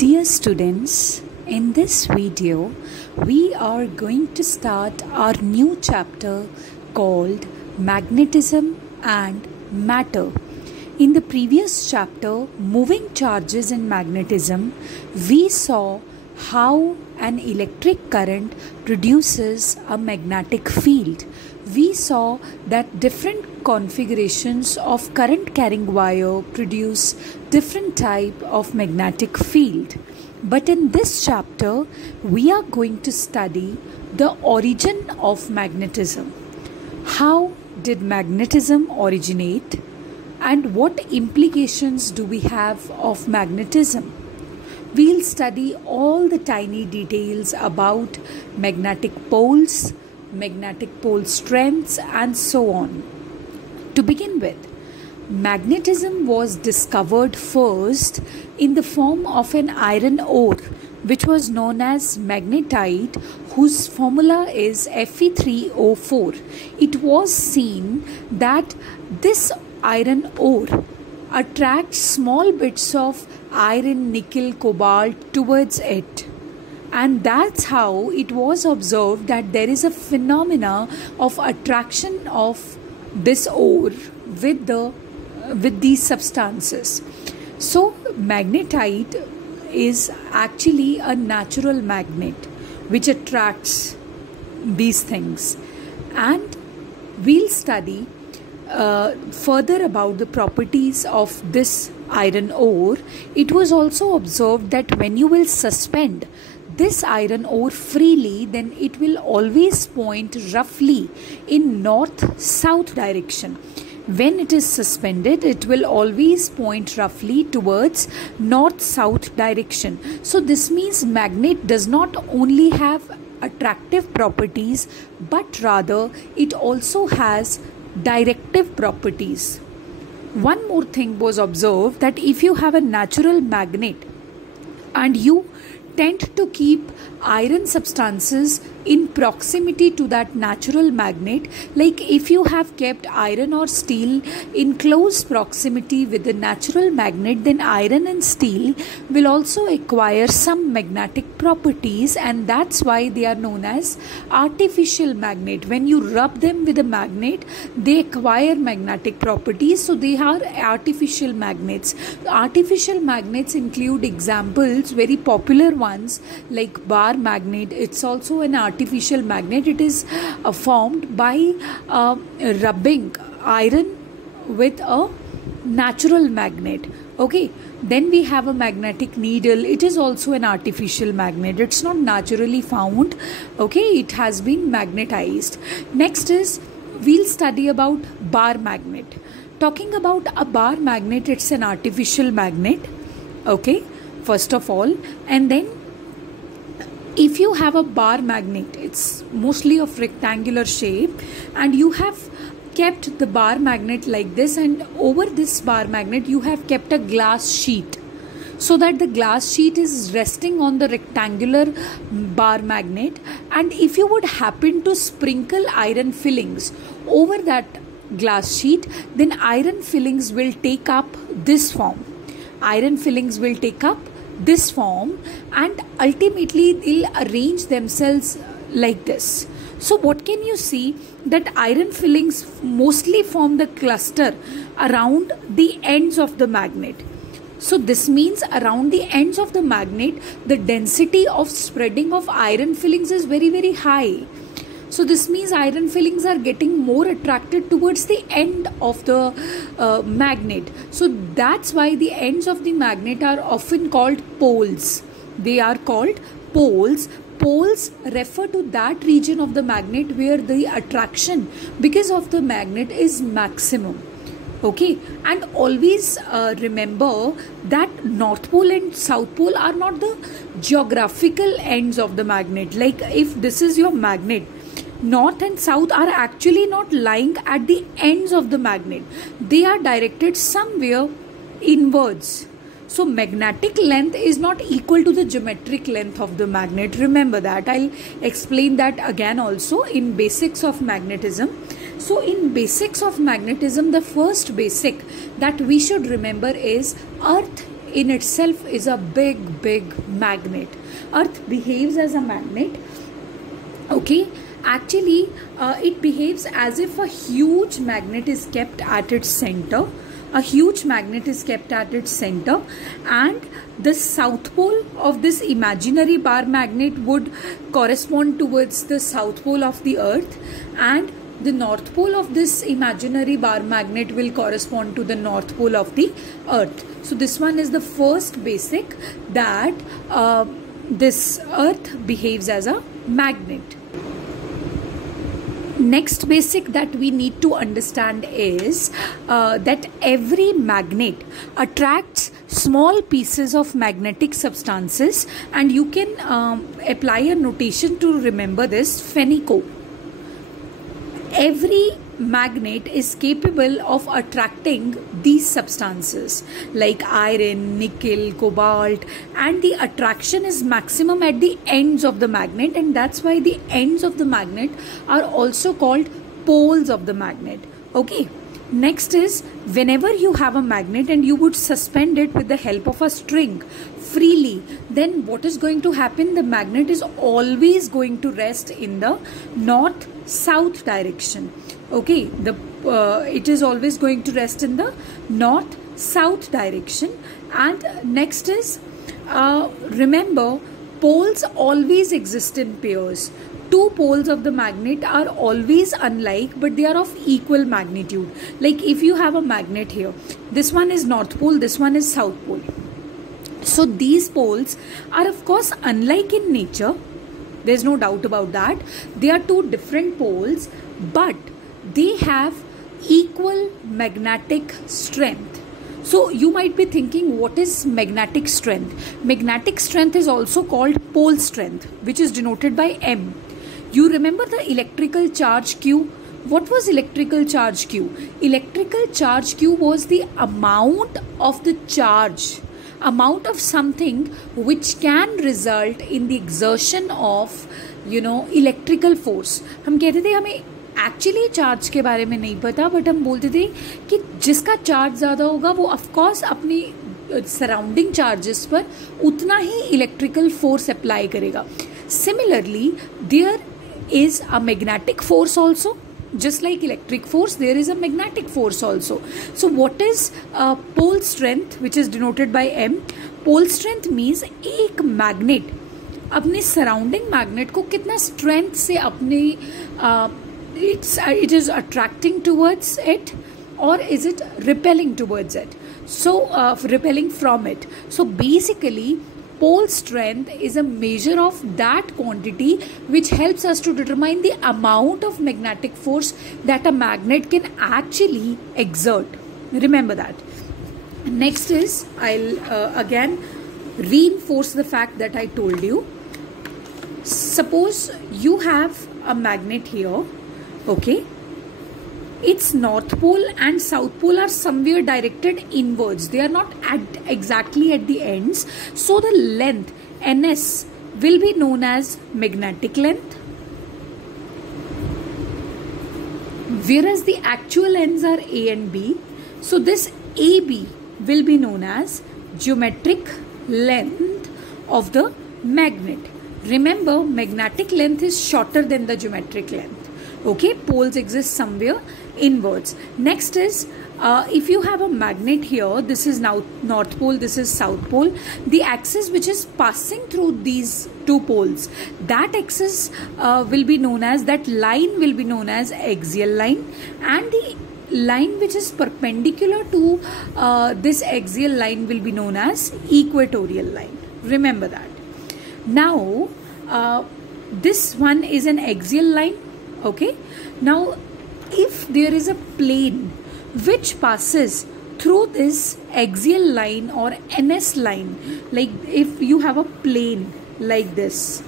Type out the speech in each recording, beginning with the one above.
Dear students, in this video, we are going to start our new chapter called Magnetism and Matter. In the previous chapter, Moving Charges in Magnetism, we saw how an electric current produces a magnetic field. We saw that different configurations of current carrying wire produce different type of magnetic field. But in this chapter, we are going to study the origin of magnetism. How did magnetism originate? And what implications do we have of magnetism? We'll study all the tiny details about magnetic poles, magnetic pole strengths, and so on. To begin with, magnetism was discovered first in the form of an iron ore, which was known as magnetite, whose formula is Fe3O4. It was seen that this iron ore attracts small bits of iron, nickel, cobalt towards it. And that's how it was observed that there is a phenomena of attraction of this ore with these substances. So magnetite is actually a natural magnet which attracts these things. And we'll study further about the properties of this iron ore. It was also observed that when you will suspend this iron ore freely, then it will always point roughly in north-south direction. When it is suspended, it will always point roughly towards north-south direction. So this means magnet does not only have attractive properties, but rather it also has directive properties. One more thing was observed, that if you have a natural magnet and you tend to keep iron substances in proximity to that natural magnet, like if you have kept iron or steel in close proximity with the natural magnet, then iron and steel will also acquire some magnetic properties, and that's why they are known as artificial magnet. When you rub them with a magnet, they acquire magnetic properties, so they are artificial magnets. Artificial magnets include examples, very popular ones like bar magnet. It's also an artificial magnet. It is formed by rubbing iron with a natural magnet. Okay, then we have a magnetic needle. It is also an artificial magnet. It's not naturally found. Okay, it has been magnetized. Next is, we'll study about bar magnet. Talking about a bar magnet, it's an artificial magnet. Okay, first of all, and then if you have a bar magnet, it's mostly of rectangular shape, and you have kept the bar magnet like this, and over this bar magnet you have kept a glass sheet, so that the glass sheet is resting on the rectangular bar magnet. And if you would happen to sprinkle iron fillings over that glass sheet, then iron fillings will take up this form. Iron fillings will take up this form, and ultimately they'll arrange themselves like this. So what can you see? That iron fillings mostly form the cluster around the ends of the magnet. So this means around the ends of the magnet, the density of spreading of iron fillings is very, very high. So this means iron fillings are getting more attracted towards the end of the magnet. So that's why the ends of the magnet are often called poles. They are called poles. Poles refer to that region of the magnet where the attraction because of the magnet is maximum. Okay, and always remember that North Pole and South Pole are not the geographical ends of the magnet. Like if this is your magnet, North and South are actually not lying at the ends of the magnet. They are directed somewhere inwards. So magnetic length is not equal to the geometric length of the magnet. Remember that. I'll explain that again also in basics of magnetism. So in basics of magnetism, the first basic that we should remember is Earth in itself is a big magnet. Earth behaves as a magnet. Okay, actually it behaves as if a huge magnet is kept at its center. A huge magnet is kept at its center, and the south pole of this imaginary bar magnet would correspond towards the south pole of the earth, and the north pole of this imaginary bar magnet will correspond to the north pole of the earth. So this one is the first basic, that this earth behaves as a magnet. Next basic that we need to understand is that every magnet attracts small pieces of magnetic substances, and you can apply a notation to remember this: FeNiCO. Every magnet is capable of attracting these substances like iron, nickel, cobalt, and the attraction is maximum at the ends of the magnet, and that's why the ends of the magnet are also called poles of the magnet. Okay, next is, whenever you have a magnet and you would suspend it with the help of a string freely, then what is going to happen? The magnet is always going to rest in the north south direction. Okay, it is always going to rest in the north south direction. And next is, remember, poles always exist in pairs. Two poles of the magnet are always unlike, but they are of equal magnitude. Like if you have a magnet here, this one is north pole, this one is south pole. So these poles are of course unlike in nature. There's no doubt about that. They are two different poles, but they have equal magnetic strength. So you might be thinking, what is magnetic strength? Magnetic strength is also called pole strength, which is denoted by M. You remember the electrical charge Q? What was electrical charge Q? Electrical charge Q was the amount of the charge, amount of something which can result in the exertion of electrical force. हम कहते थे हमें actually charge के बारे में नहीं पता, but हम बोलते थे कि जिसका चार्ज ज़्यादा होगा वो ऑफकोर्स अपनी सराउंडिंग चार्जेस पर उतना ही इलेक्ट्रिकल फोर्स अप्लाई करेगा. Similarly there is a magnetic force also. Just like electric force, there is a magnetic force also. So what is pole strength, which is denoted by M? Pole strength means एक magnet अपने surrounding magnet को कितना strength से अपने it is attracting towards it, or is it repelling towards it? So repelling from it. So basically, pole strength is a measure of that quantity which helps us to determine the amount of magnetic force that a magnet can actually exert. Remember that. Next is, I'll again reinforce the fact that I told you. Suppose you have a magnet here, okay? Its north pole and south pole are somewhere directed inwards. They are not exactly at the ends. So the length NS will be known as magnetic length, whereas the actual ends are A and B. So this AB will be known as geometric length of the magnet. Remember, magnetic length is shorter than the geometric length. Okay, poles exist somewhere inwards. Next is, if you have a magnet here, this is now north pole, this is south pole. The axis which is passing through these two poles, that axis will be known as, that line will be known as axial line, and the line which is perpendicular to this axial line will be known as equatorial line. Remember that. Now this one is an axial line. Okay, now if there is a plane which passes through this axial line or NS line, like if you have a plane like this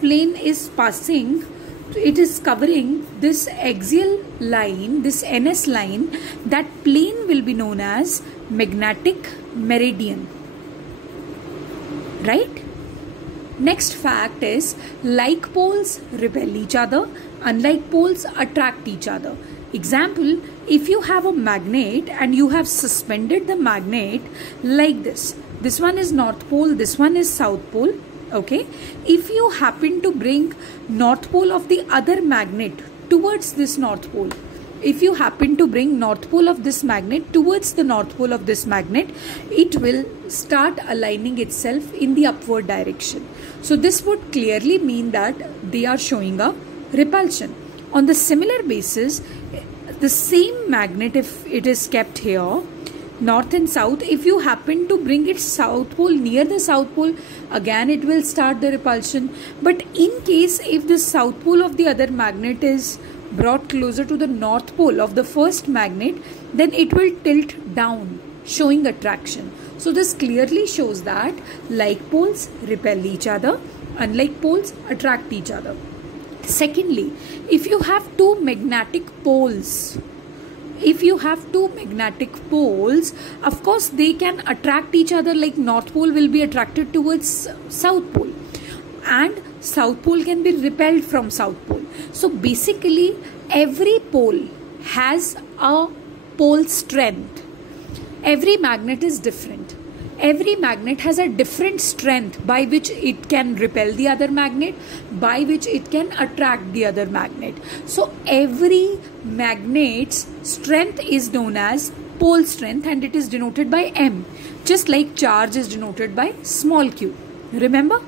plane is passing, it is covering this axial line, this NS line, that plane will be known as magnetic meridian, right? Next fact is, like poles repel each other, unlike poles attract each other. Example, if you have a magnet and you have suspended the magnet like this one is North Pole, this one is South Pole, okay. If you happen to bring North Pole of the other magnet towards this North Pole, if you happen to bring North Pole of this magnet towards the North Pole of this magnet, it will start aligning itself in the upward direction. So this would clearly mean that they are showing a repulsion. On the similar basis, the same magnet, if it is kept here, north and south, if you happen to bring its South Pole near the South Pole, again it will start the repulsion. But in case if the South Pole of the other magnet is brought closer to the North Pole of the first magnet, then it will tilt down, showing attraction. So this clearly shows that like poles repel each other, unlike poles attract each other. Secondly, if you have two magnetic poles, of course they can attract each other, like North Pole will be attracted towards South Pole and South Pole can be repelled from South Pole. So basically every pole has a pole strength. Every magnet is different. Every magnet has a different strength by which it can repel the other magnet, by which it can attract the other magnet. So every magnet's strength is known as pole strength and it is denoted by M, just like charge is denoted by small q. Remember?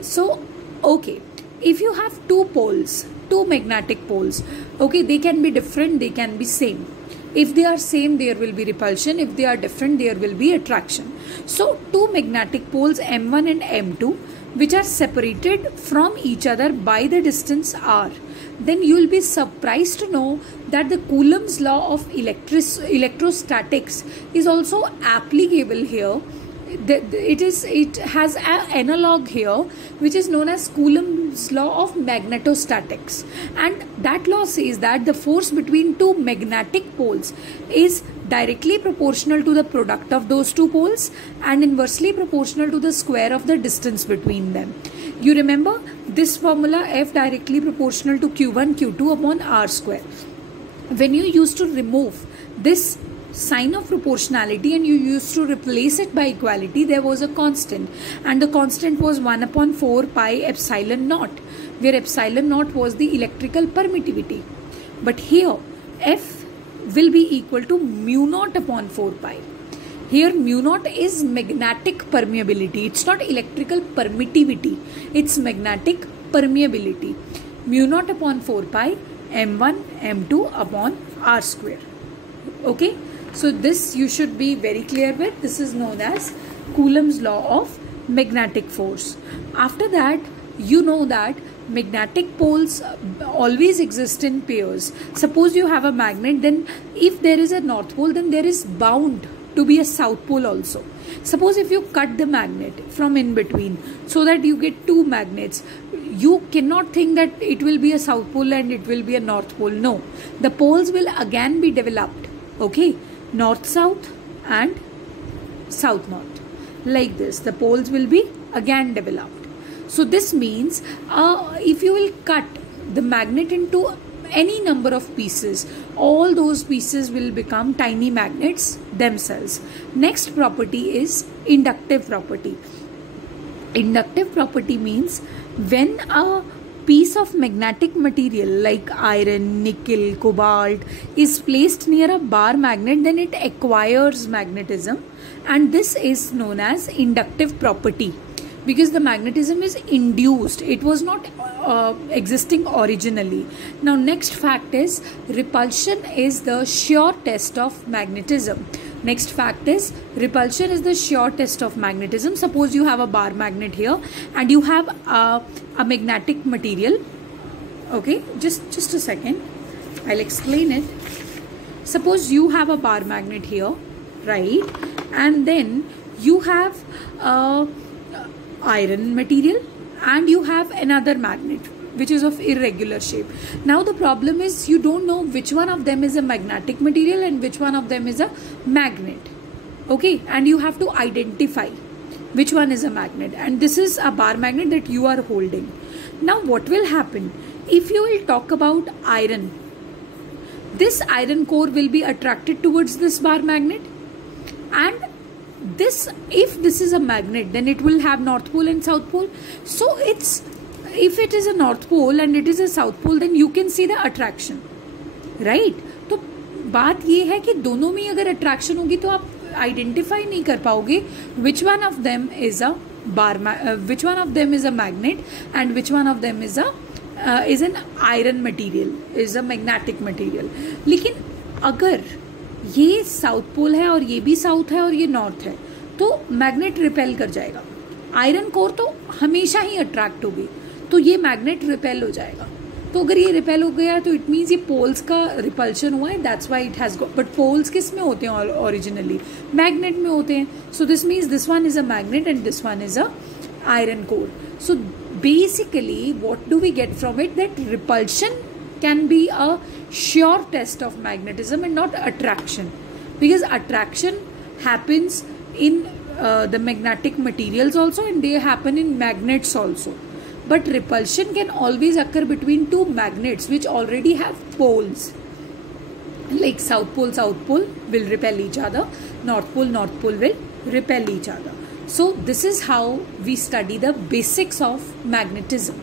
So, okay, if you have two poles, two magnetic poles, okay, they can be different, they can be same. If they are same, there will be repulsion. If they are different, there will be attraction. So, two magnetic poles M1 and M2, which are separated from each other by the distance r, then you will be surprised to know that the Coulomb's law of electrostatics is also applicable here. It has an analog here which is known as Coulomb's law of magnetostatics, and that law says that the force between two magnetic poles is directly proportional to the product of those two poles and inversely proportional to the square of the distance between them. You remember this formula, F directly proportional to Q1 Q2 upon R square. When you used to remove this sign of proportionality and you used to replace it by equality, there was a constant, and the constant was 1 upon 4 pi epsilon naught, where epsilon naught was the electrical permittivity. But here F will be equal to mu naught upon 4 pi. Here mu naught is magnetic permeability. It's not electrical permittivity. It's magnetic permeability. Mu naught upon 4 pi M1 M2 upon R square. Okay. So this you should be very clear with. This is known as Coulomb's law of magnetic force. After that, you know that magnetic poles always exist in pairs. Suppose you have a magnet, then if there is a north pole, then there is bound to be a south pole also. Suppose if you cut the magnet from in between so that you get two magnets, you cannot think that it will be a south pole and it will be a north pole. No, the poles will again be developed. Okay, north south and south north, like this the poles will be again developed. So this means if you will cut the magnet into any number of pieces, all those pieces will become tiny magnets themselves. Next property is inductive property. Inductive property means when a piece of magnetic material like iron, nickel, cobalt is placed near a bar magnet, then it acquires magnetism, and this is known as inductive property because the magnetism is induced. It was not existing originally. Now next fact is repulsion is the sure test of magnetism. Next fact is repulsion is the sure test of magnetism. Suppose you have a bar magnet here and you have a magnetic material. Okay, just a second, I'll explain it. Suppose you have a bar magnet here, right, and then you have iron material and you have another magnet which is of irregular shape. Now the problem is you don't know which one of them is a magnetic material and which one of them is a magnet. Okay, and you have to identify which one is a magnet, and this is a bar magnet that you are holding. Now what will happen if you will talk about iron? this iron core will be attracted towards this bar magnet, and this, if this is a magnet, then it will have north pole and south pole. So it's, if it is a north pole and it is a south pole, then you can see the attraction, right? तो बात ये है कि दोनों में अगर attraction होगी तो आप आइडेंटिफाई नहीं कर पाओगे which one of them is a bar, which one of them is a magnet and which one of them is a is an iron material, is a magnetic material. लेकिन अगर ये south pole है और ये भी south है और ये नॉर्थ है, तो मैग्नेट रिपेल कर जाएगा. आयरन कोर तो हमेशा ही अट्रैक्ट होगी, तो ये मैग्नेट रिपेल हो जाएगा. तो अगर ये रिपेल हो गया तो इट मीन्स ये पोल्स का रिपल्शन हुआ है, that's why it has got. But poles किस में होते हैं ओरिजिनली? मैग्नेट में होते हैं. So this means this one is a magnet and this one is a iron core. So basically what do we get from it? That repulsion can be a sure test of magnetism and not attraction, because attraction happens in the magnetic materials also, and they happen in magnets also. But repulsion can always occur between two magnets which already have poles. Like south pole will repel each other, north pole will repel each other. So this is how we study the basics of magnetism.